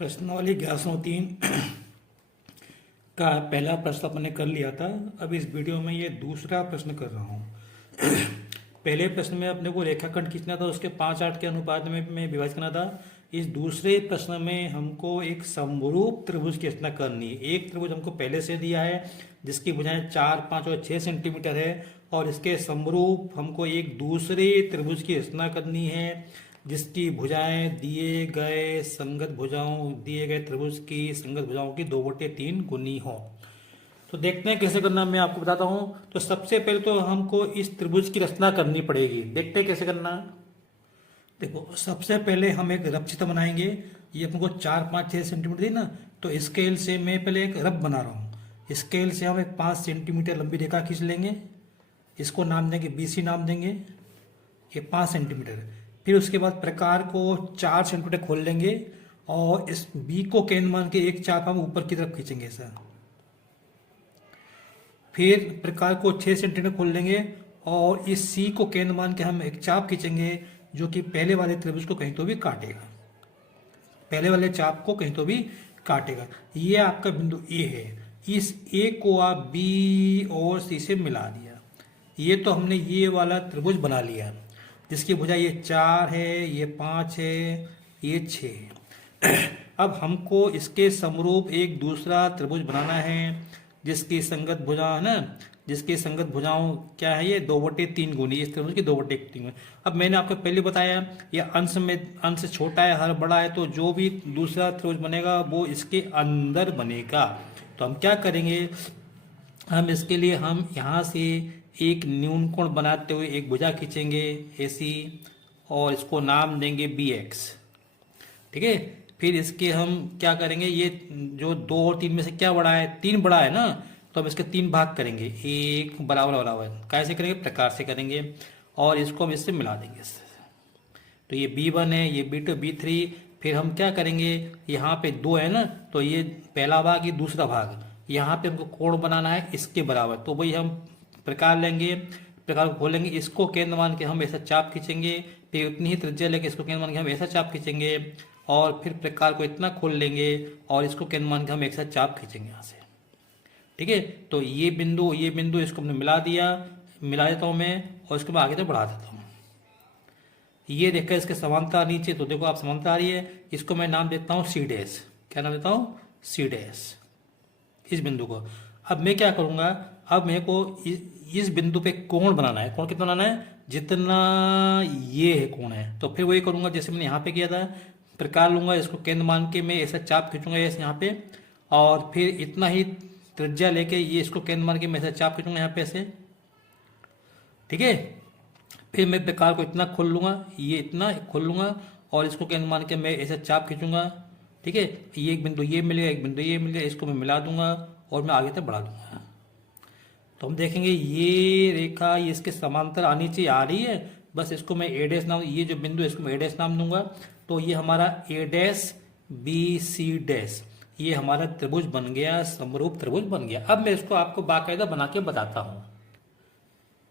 प्रश्नावली 1103 का पहला प्रश्न अपने कर लिया था। अब इस वीडियो में ये दूसरा प्रश्न कर रहा हूँ। पहले प्रश्न में अपने को रेखाखंड खींचना था, उसके 5-8 के अनुपात में विभाजित करना था। इस दूसरे प्रश्न में हमको एक समरूप त्रिभुज की रचना करनी है। एक त्रिभुज हमको पहले से दिया है जिसकी भुजाएं 4, 5 और 6 सेंटीमीटर है, और इसके समरूप हमको एक दूसरे त्रिभुज की रचना करनी है जिसकी भुजाएं दिए गए त्रिभुज की संगत भुजाओं की 2/3 गुनी हो। तो देखते हैं कैसे करना, मैं आपको बताता हूं। तो सबसे पहले तो हमको इस त्रिभुज की रचना करनी पड़ेगी। देखते हैं कैसे करना। देखो, सबसे पहले हम एक रपचित्र बनाएंगे। ये हमको 4, 5, 6 सेंटीमीटर दी ना, तो स्केल से मैं पहले एक रप बना रहा हूँ। स्केल से हम एक 5 सेंटीमीटर लंबी रेखा खींच लेंगे। इसको नाम देंगे BC नाम देंगे। ये 5 सेंटीमीटर। फिर उसके बाद प्रकार को 4 सेंटीमीटर खोल लेंगे और इस B को केंद्र मान के एक चाप हम ऊपर की तरफ खींचेंगे ऐसा। फिर प्रकार को 6 सेंटीमीटर खोल लेंगे और इस C को केंद्र मान के हम एक चाप खींचेंगे जो कि पहले वाले त्रिभुज को कहीं तो भी काटेगा। पहले वाले चाप को कहीं तो भी काटेगा। ये आपका बिंदु A है। इस A को आप B और C से मिला दिया। ये तो हमने ये वाला त्रिभुज बना लिया जिसकी भुजा ये 4 है, ये 5 है, ये 6 है। अब हमको इसके समरूप एक दूसरा त्रिभुज बनाना है जिसकी संगत भुजा है ना, जिसकी संगत भुजाओं क्या है, ये 2/3 गुनी। इस त्रिभुज की 2/3 गुनी। अब मैंने आपको पहले बताया ये अंश छोटा है, हर बड़ा है, तो जो भी दूसरा त्रिभुज बनेगा वो इसके अंदर बनेगा। तो हम क्या करेंगे, हम इसके लिए हम यहाँ से एक न्यून कोण बनाते हुए एक भुजा खींचेंगे ऐसी, और इसको नाम देंगे BX। ठीक है। फिर इसके हम क्या करेंगे, ये जो 2 और 3 में से क्या बड़ा है, 3 बड़ा है ना, तो हम इसके 3 भाग करेंगे, एक बराबर बराबर। कैसे करेंगे, प्रकार से करेंगे, और इसको हम इससे मिला देंगे। तो ये B1 है, ये B2, B3। फिर हम क्या करेंगे, यहाँ पे 2 है ना, तो ये पहला भाग, ये दूसरा भाग, यहाँ पे हमको कोण बनाना है इसके बराबर। तो वही हम प्रकार लेंगे, प्रकार को खोलेंगे, इसको केंद्र मान के हम ऐसा चाप खींचेंगे। फिर उतनी ही त्रिज्या लेके इसको केंद्र मान के हम ऐसा चाप खींचेंगे, और फिर प्रकार को इतना खोल लेंगे और इसको केंद्र मान के हम एक साथ चाप खींचेंगे यहाँ से। ठीक है। तो ये बिंदु इसको हमने मिला देता हूँ मैं, और इसके बाद आगे तक बढ़ा देता हूँ। ये देखकर इसके समानता नीचे, तो देखो आप समानता आ रही है। इसको मैं नाम देता हूँ C डैश। क्या नाम देता हूँ, C डैश, इस बिंदु को। अब मैं क्या करूंगा, अब मेरे को इस बिंदु पे कोण बनाना है। कोण कितना बनाना है, जितना ये है कोण है। तो फिर वही करूंगा जैसे मैंने यहाँ पे किया था। प्रकार लूंगा, इसको केंद्र मान के मैं ऐसा चाप खींचूंगा ऐसे यहाँ पे, और फिर इतना ही त्रिज्या लेके ये इसको केंद्र मान के मैं ऐसा चाप खींचूंगा यहाँ पे ऐसे। ठीक है। फिर मैं प्रकार को इतना खोल लूंगा, ये इतना खोल लूंगा, और इसको केंद्र मान के मैं ऐसा चाप खींचूंगा। ठीक है। ये एक बिंदु ये मिल गया, एक बिंदु ये मिल गया, इसको मैं मिला दूंगा और मैं आगे तक बढ़ा दूंगा। तो हम देखेंगे ये रेखा ये इसके समांतर आनी चाहिए, आ रही है। बस इसको मैं A डैश नाम, ये जो बिंदु है इसको मैं A डैश नाम दूंगा। तो ये हमारा A डैश BC डैश, ये हमारा त्रिभुज बन गया, समरूप त्रिभुज बन गया। अब मैं इसको आपको बाकायदा बना के बताता हूँ।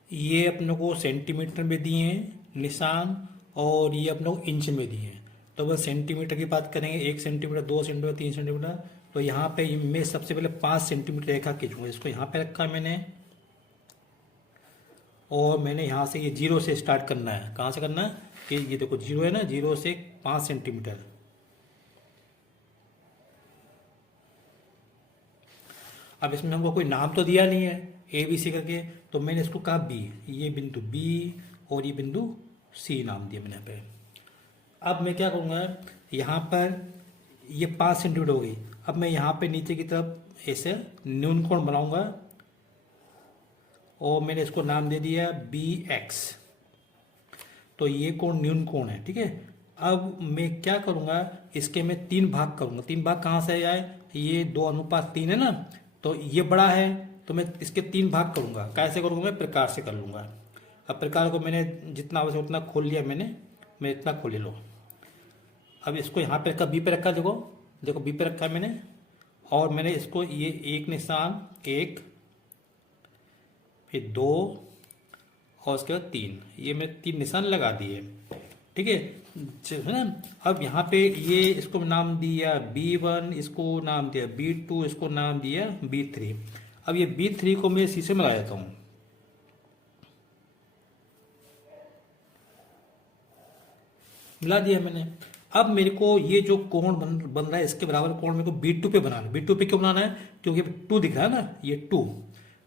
ये अपने को सेंटीमीटर में दिए हैं निशान, और ये अपने को इंच में दिए हैं। तो बस सेंटीमीटर की बात करेंगे, 1 सेंटीमीटर, 2 सेंटीमीटर, 3 सेंटीमीटर। तो यहाँ पे मैं सबसे पहले 5 सेंटीमीटर रेखा खींचूंगा। इसको यहाँ पे रखा मैंने, और मैंने यहाँ से ये 0 से स्टार्ट करना है। कहाँ से करना है, कि ये देखो 0 है ना, 0 से 5 सेंटीमीटर। अब इसमें हमको कोई नाम तो दिया नहीं है ABC करके, तो मैंने इसको कहा B। ये बिंदु B और ये बिंदु C नाम दिया मैंने यहाँ पे। अब मैं क्या करूँगा, यहाँ पर ये 5 सेंटीमीटर हो गई। अब मैं यहाँ पे नीचे की तरफ ऐसे न्यून कोण बनाऊंगा, और मैंने इसको नाम दे दिया BX। तो ये कोण न्यून कोण है। ठीक है। अब मैं क्या करूँगा, इसके मैं 3 भाग करूँगा। 3 भाग कहाँ से आए, ये 2:3 है ना, तो ये बड़ा है, तो मैं इसके 3 भाग करूँगा। कैसे करूँगा, मैं प्रकार से कर लूँगा। अब प्रकार को मैंने जितना आवश्यक उतना खोल लिया, मैं इतना खोल लो। अब इसको यहाँ पे रखा, B पे रखा, देखो B पे रखा है मैंने, और मैंने इसको ये एक निशान, 1, फिर 2, और उसके बाद 3, ये मैं 3 निशान लगा दिए। ठीक है ना। अब यहाँ पे ये इसको नाम दिया B1, इसको नाम दिया B2, इसको नाम दिया B3। अब ये B3 को मैं C से मिला देता हूँ। मिला दिया मैंने। अब मेरे को ये जो कोण बन रहा है इसके बराबर कोण मेरे को B2 पे बनाना है। B2 पे क्यों बनाना है? क्योंकि 2 दिख रहा है ना, ये 2।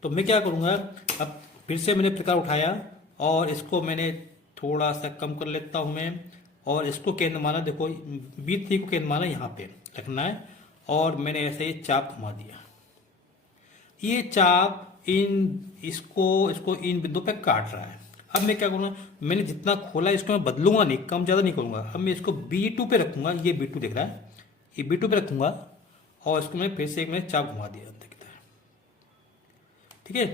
तो मैं क्या करूँगा, अब फिर से मैंने प्रकार उठाया और इसको मैंने थोड़ा सा कम कर लेता हूँ मैं, और इसको केंद्र माना। देखो B3 को केंद्र माना यहाँ पे रखना है, और मैंने ऐसे ही चाप घुमा दिया। ये चाप इसको इसको इन बिंदु पे काट रहा है। अब मैं क्या करूँगा, मैंने जितना खोला इसको मैं बदलूंगा नहीं, कम ज़्यादा नहीं करूँगा। अब मैं इसको B2 पे रखूंगा, ये B2 दिख रहा है, ये B2 पे रखूंगा, और इसको मैं फिर से एक मैंने चाप घुमा दिया, दिखता है। ठीक है।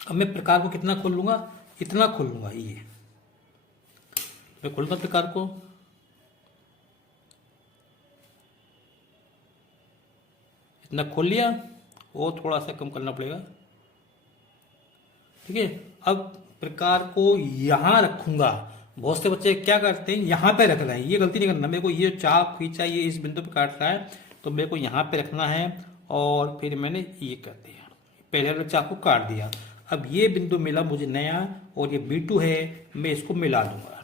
अब मैं प्रकार को कितना खोल लूंगा, इतना खोल लूंगा। ये मैं खोलता प्रकार को, इतना खोल लिया, वो थोड़ा सा कम करना पड़ेगा। ठीक है। अब प्रकार को यहां रखूंगा। बहुत से बच्चे क्या करते हैं, यहां पे रख रहे हैं, ये गलती नहीं करना। मेरे को ये चाप खींचा, ये इस बिंदु पे काट रहा है, तो मेरे को यहां पे रखना है, और फिर मैंने ये कर दिया, पहले वाले चाप को काट दिया। अब ये बिंदु मिला मुझे नया, और ये B2 है, मैं इसको मिला दूंगा।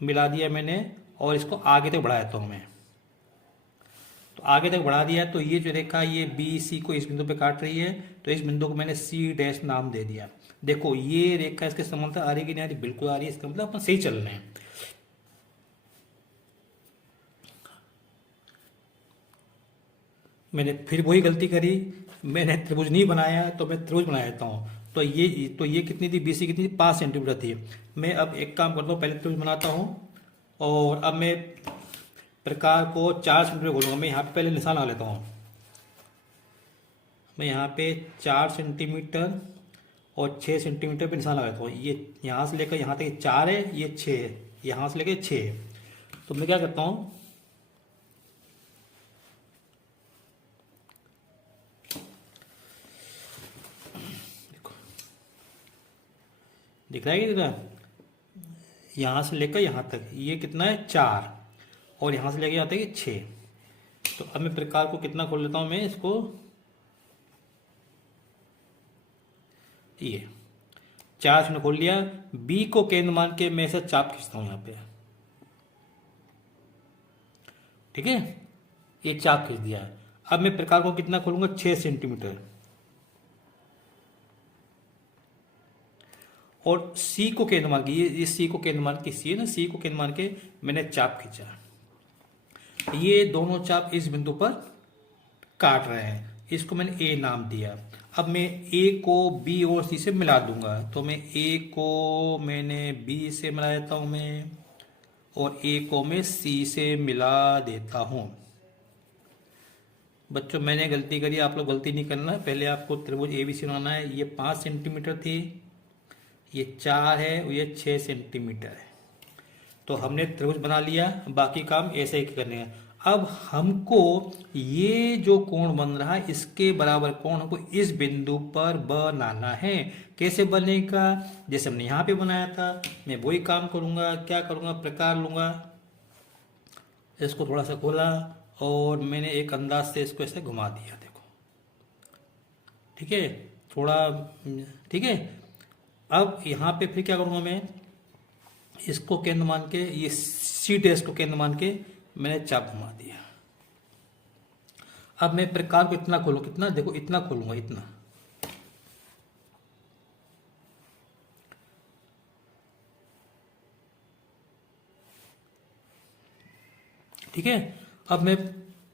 मिला दिया मैंने, और इसको आगे तक बढ़ा देता हूं मैं। तो आगे तक बढ़ा दिया, तो ये जो रेखा ये BC को इस बिंदु पे काट रही है, तो इस बिंदु को मैंने C' नाम दे दिया। देखो ये रेखा इसके समांतर आ रही कि नहीं आ रही, बिल्कुल आ रही है। इसका मतलब अपन सही चल रहे हैं। मैंने फिर वही गलती करी, मैंने त्रिभुज नहीं बनाया, तो मैं त्रिभुज बना देता हूँ। तो ये कितनी थी, BC कितनी थी, 5 सेंटीमीटर थी। मैं अब एक काम करता हूँ, पहले त्रिभुज बनाता हूँ, और अब मैं प्रकार को 4 सेंटीमीटर खोलूंगा। मैं यहाँ पे पहले निशान लगा लेता हूँ। मैं यहाँ पे 4 सेंटीमीटर और 6 सेंटीमीटर पे निशान लगाता हूँ। ये यहाँ से लेकर यहाँ तक 4 है, ये 6 है, यहाँ से लेकर 6 है। तो मैं क्या करता हूँ, देखो दिख रहा है कि दिख रहा है? यहाँ से लेकर यहाँ तक ये कितना है, 4, और यहाँ से लेकर यहाँ तक 6। तो अब मैं प्रकार को कितना खोल लेता हूँ, मैं इसको ये 4 से खोल लिया। B को केंद्र मान के मैं ऐसा चाप खींचता हूँ यहाँ पे। ठीक है, ये चाप खींच दिया। अब मैं प्रकार को कितना खोलूंगा, 6 सेंटीमीटर, और C को केंद्र मान के ये C को केंद्र मान के, C है ना, C को केंद्र मान के मैंने चाप खींचा। ये दोनों चाप इस बिंदु पर काट रहे हैं, इसको मैंने A नाम दिया। अब मैं A को B और C से मिला दूंगा। तो मैं A को मैंने B से मिला देता हूं मैं, और A को मैं C से मिला देता हूं। बच्चों मैंने गलती करी, आप लोग गलती नहीं करना। पहले आपको त्रिभुज ABC बनाना है। ये 5 सेंटीमीटर थी, ये 4 है, और ये 6 सेंटीमीटर है। तो हमने त्रिभुज बना लिया, बाकी काम ऐसे ही करने हैं। अब हमको ये जो कोण बन रहा है, इसके बराबर कोण हमको इस बिंदु पर बनाना है। कैसे बनेगा, जैसे हमने यहाँ पे बनाया था, मैं वही काम करूंगा। क्या करूंगा, प्रकार लूंगा, इसको थोड़ा सा खोला, और मैंने एक अंदाज से इसको ऐसे घुमा दिया। देखो ठीक है, थोड़ा ठीक है। अब यहाँ पे फिर क्या करूंगा, मैं इसको केंद्र मान के, ये C' को केंद्र मान के मैंने चाप घुमा दिया। अब मैं प्रकार को इतना खोलूं, कितना, देखो इतना खोलूंगा, इतना। ठीक है। अब मैं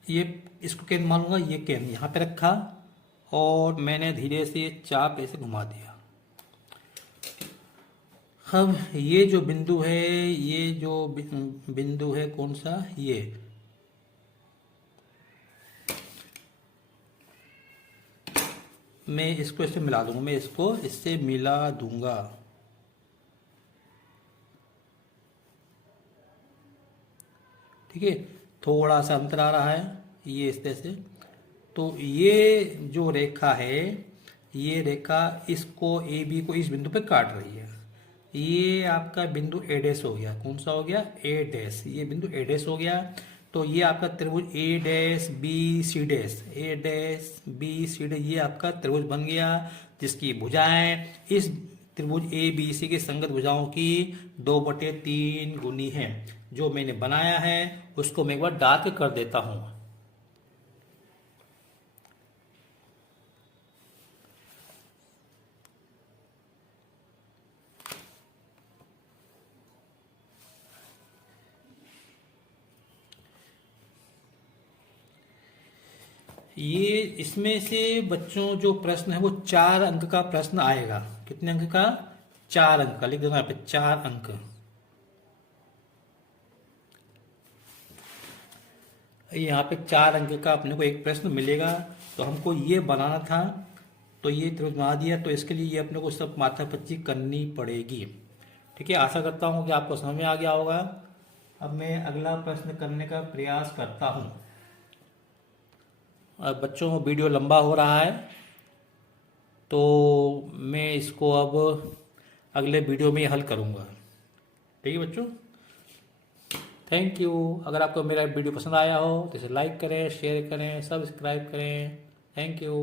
ये इसको केंद्र मानूंगा, ये केंद्र यहाँ पे रखा, और मैंने धीरे से ये चाप ऐसे घुमा दिया। अब ये जो बिंदु है, ये जो बिंदु है कौन सा, ये मैं इसको इससे मिला दूंगा, मैं इसको इससे मिला दूंगा। ठीक है, थोड़ा सा अंतर आ रहा है, ये इस तरह से। तो ये जो रेखा है, ये रेखा इसको ए बी को इस बिंदु पे काट रही है। ये आपका बिंदु ए डैश हो गया। कौन सा हो गया? ए डैश। ये बिंदु ए डैश हो गया। तो ये आपका त्रिभुज ए डैश बी सी डैश, ए डैश बी सी डैश, ये आपका त्रिभुज बन गया, जिसकी भुजाएं इस त्रिभुज ए बी सी की संगत भुजाओं की 2/3 गुनी है। जो मैंने बनाया है उसको मैं एक बार डार्क कर देता हूं। ये इसमें से बच्चों जो प्रश्न है वो 4 अंक का प्रश्न आएगा। कितने अंक का? 4 अंक का। लिख देना यहाँ पे 4 अंक। यहाँ पे 4 अंक का अपने को एक प्रश्न मिलेगा। तो हमको ये बनाना था, तो ये त्रिभुज बना दिया, तो इसके लिए ये अपने को सब माथापच्ची करनी पड़ेगी। ठीक है, आशा करता हूँ कि आपको समझ में आ गया होगा। अब मैं अगला प्रश्न करने का प्रयास करता हूँ। अब बच्चों वीडियो लंबा हो रहा है, तो मैं इसको अब अगले वीडियो में हल करूँगा। ठीक है बच्चों, थैंक यू। अगर आपको मेरा वीडियो पसंद आया हो तो इसे लाइक करें, शेयर करें, सब्सक्राइब करें। Thank you.